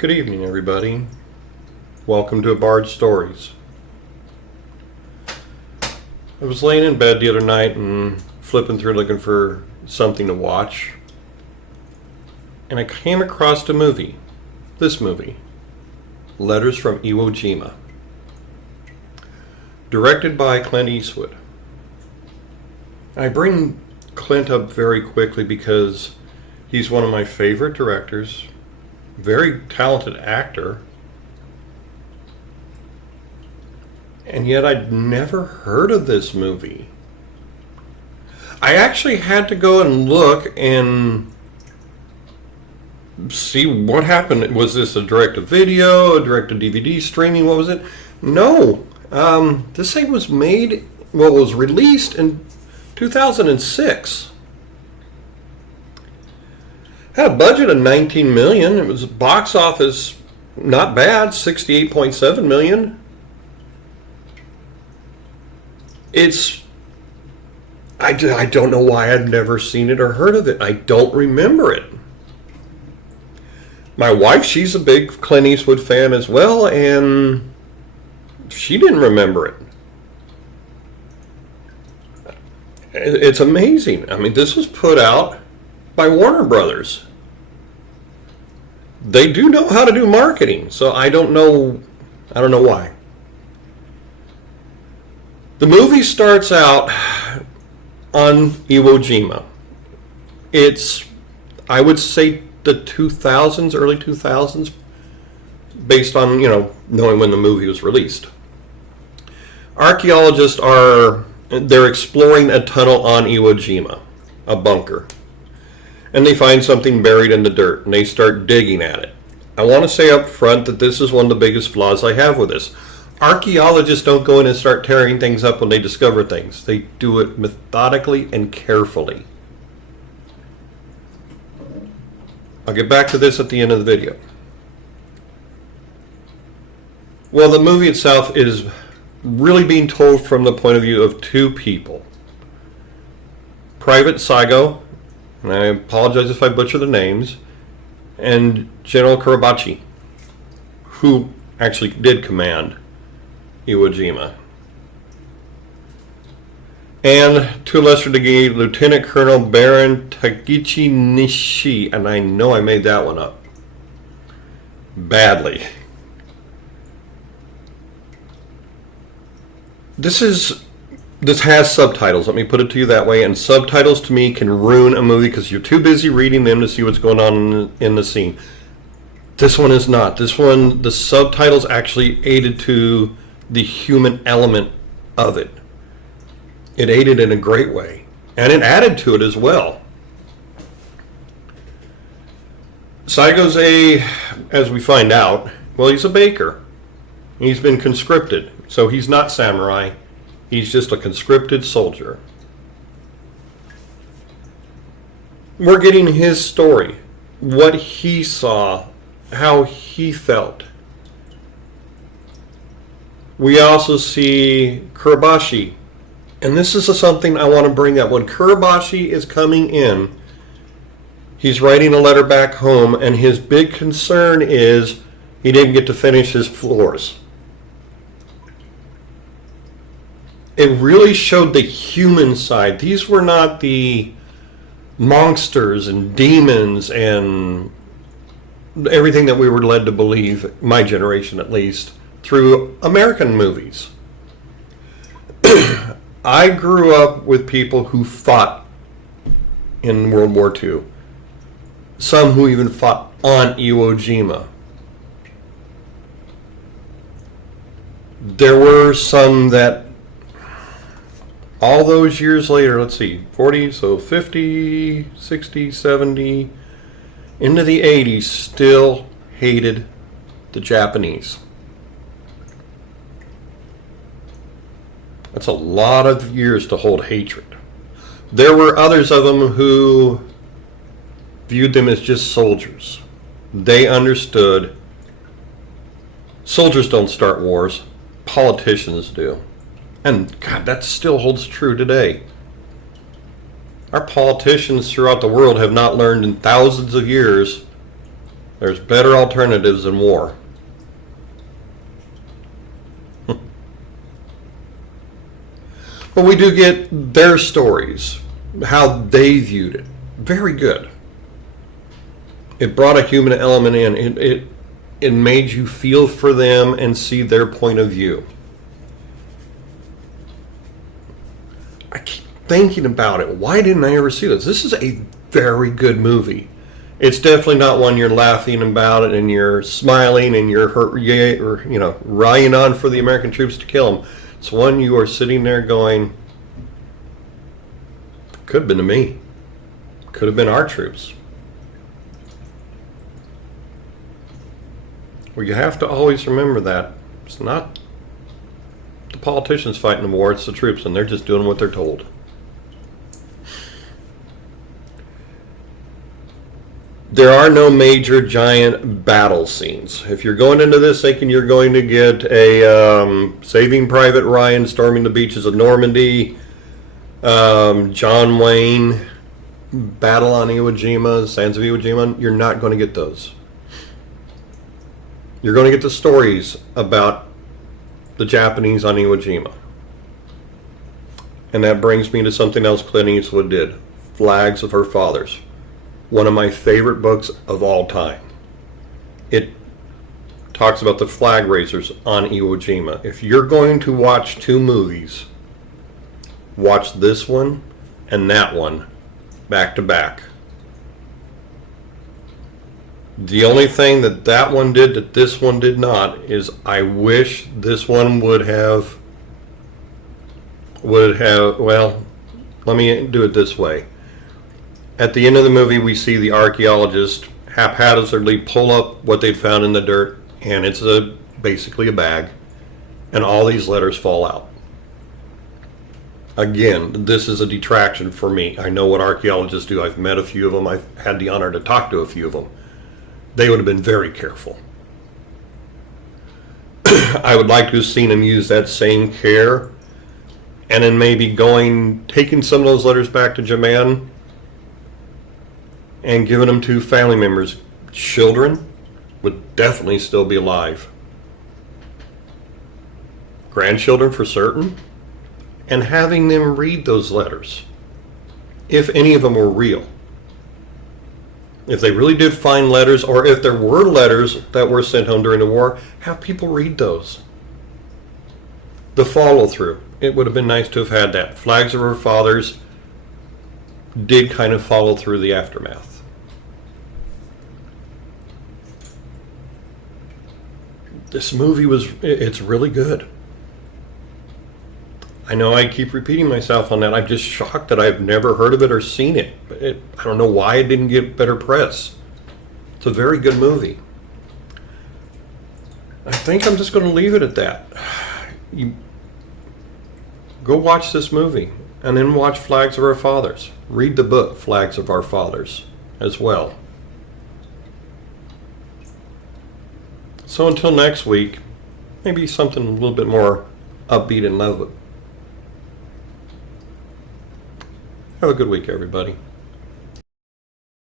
Good evening, everybody. Welcome to A Bard's Stories. I was laying in bed the other night and flipping through looking for something to watch. And I came across a movie. This movie. Letters from Iwo Jima. Directed by Clint Eastwood. I bring Clint up very quickly because he's one of my favorite directors. Very talented actor. And yet I'd never heard of this movie. I actually had to go and look and see what happened. Was this a direct-to-video, a direct-to-DVD streaming? What was it? No. This thing was was released in 2006. Had a budget of $19 million. It was box office not bad, $68.7 million. I don't know why I'd never seen it or heard of it. I don't remember it. My wife, she's a big Clint Eastwood fan as well, and she didn't remember it. It's amazing. I mean, this was put out by Warner Brothers. They do know how to do marketing, so I don't know why. The movie starts out on Iwo Jima. It's, I would say, the 2000s, early 2000s, based on, knowing when the movie was released. Archaeologists they're exploring a tunnel on Iwo Jima, a bunker. And they find something buried in the dirt, and they start digging at it. I want to say up front that this is one of the biggest flaws I have with this. Archaeologists don't go in and start tearing things up when they discover things. They do it methodically and carefully. I'll get back to this at the end of the video. Well, the movie itself is really being told from the point of view of two people. Private Saigo, and I apologize if I butcher the names, and General Kurabachi, who actually did command Iwo Jima. And to a lesser degree, Lieutenant Colonel Baron Tagichi Nishi, and I know I made that one up badly. This has subtitles, let me put it to you that way, and subtitles to me can ruin a movie because you're too busy reading them to see what's going on in the scene. This one is not. This one, the subtitles actually aided to the human element of it. It aided in a great way, and it added to it as well. Saigo's as we find out, he's a baker. He's been conscripted, so he's not samurai. He's just a conscripted soldier. We're getting his story, what he saw, how he felt. We also see Kurabashi, and this is something I want to bring up. When Kurabashi is coming in, he's writing a letter back home, and his big concern is he didn't get to finish his floors. It really showed the human side. These were not the monsters and demons and everything that we were led to believe, my generation at least, through American movies. I grew up with people who fought in World War II. Some who even fought on Iwo Jima. There were some that all those years later, let's see, 40, so 50, 60, 70, into the 80s, still hated the Japanese. That's a lot of years to hold hatred. There were others of them who viewed them as just soldiers. They understood soldiers don't start wars, politicians do. And God, that still holds true today. Our politicians throughout the world have not learned in thousands of years There's better alternatives than war. But we do get their stories, how they viewed it. Very good. It brought a human element in. It made you feel for them and see their point of view. I keep thinking about it. Why didn't I ever see this? This is a very good movie. It's definitely not one you're laughing about it and you're smiling and you're rallying on for the American troops to kill them. It's one you are sitting there going, could have been to me. Could have been our troops. Well, you have to always remember that it's not the politicians fighting the war, it's the troops, and they're just doing what they're told. There are no major giant battle scenes. If you're going into this thinking you're going to get a Saving Private Ryan storming the beaches of Normandy, John Wayne battle on Iwo Jima, Sands of Iwo Jima, you're not going to get those. You're going to get the stories about the Japanese on Iwo Jima. And that brings me to something else Clint Eastwood did, Flags of Our Fathers. One of my favorite books of all time. It talks about the flag raisers on Iwo Jima. If you're going to watch two movies, watch this one and that one back to back. The only thing that one did that this one did not is I wish this one would have, well, let me do it this way. At the end of the movie, we see the archaeologist haphazardly pull up what they'd found in the dirt, and it's basically a bag, and all these letters fall out. Again, this is a detraction for me. I know what archaeologists do. I've met a few of them. I've had the honor to talk to a few of them. They would have been very careful. I would like to have seen them use that same care, and then maybe taking some of those letters back to Japan and giving them to family members. Children would definitely still be alive. Grandchildren for certain. And having them read those letters, if any of them were real. If they really did find letters, or if there were letters that were sent home during the war, have people read those. The follow-through. It would have been nice to have had that. Flags of Our Fathers did kind of follow through the aftermath. This movie it's really good. I know I keep repeating myself on that. I'm just shocked that I've never heard of it or seen it. I don't know why it didn't get better press. It's a very good movie. I think I'm just going to leave it at that. You go watch this movie and then watch Flags of Our Fathers. Read the book, Flags of Our Fathers, as well. So until next week, maybe something a little bit more upbeat and lovely. Have a good week, everybody.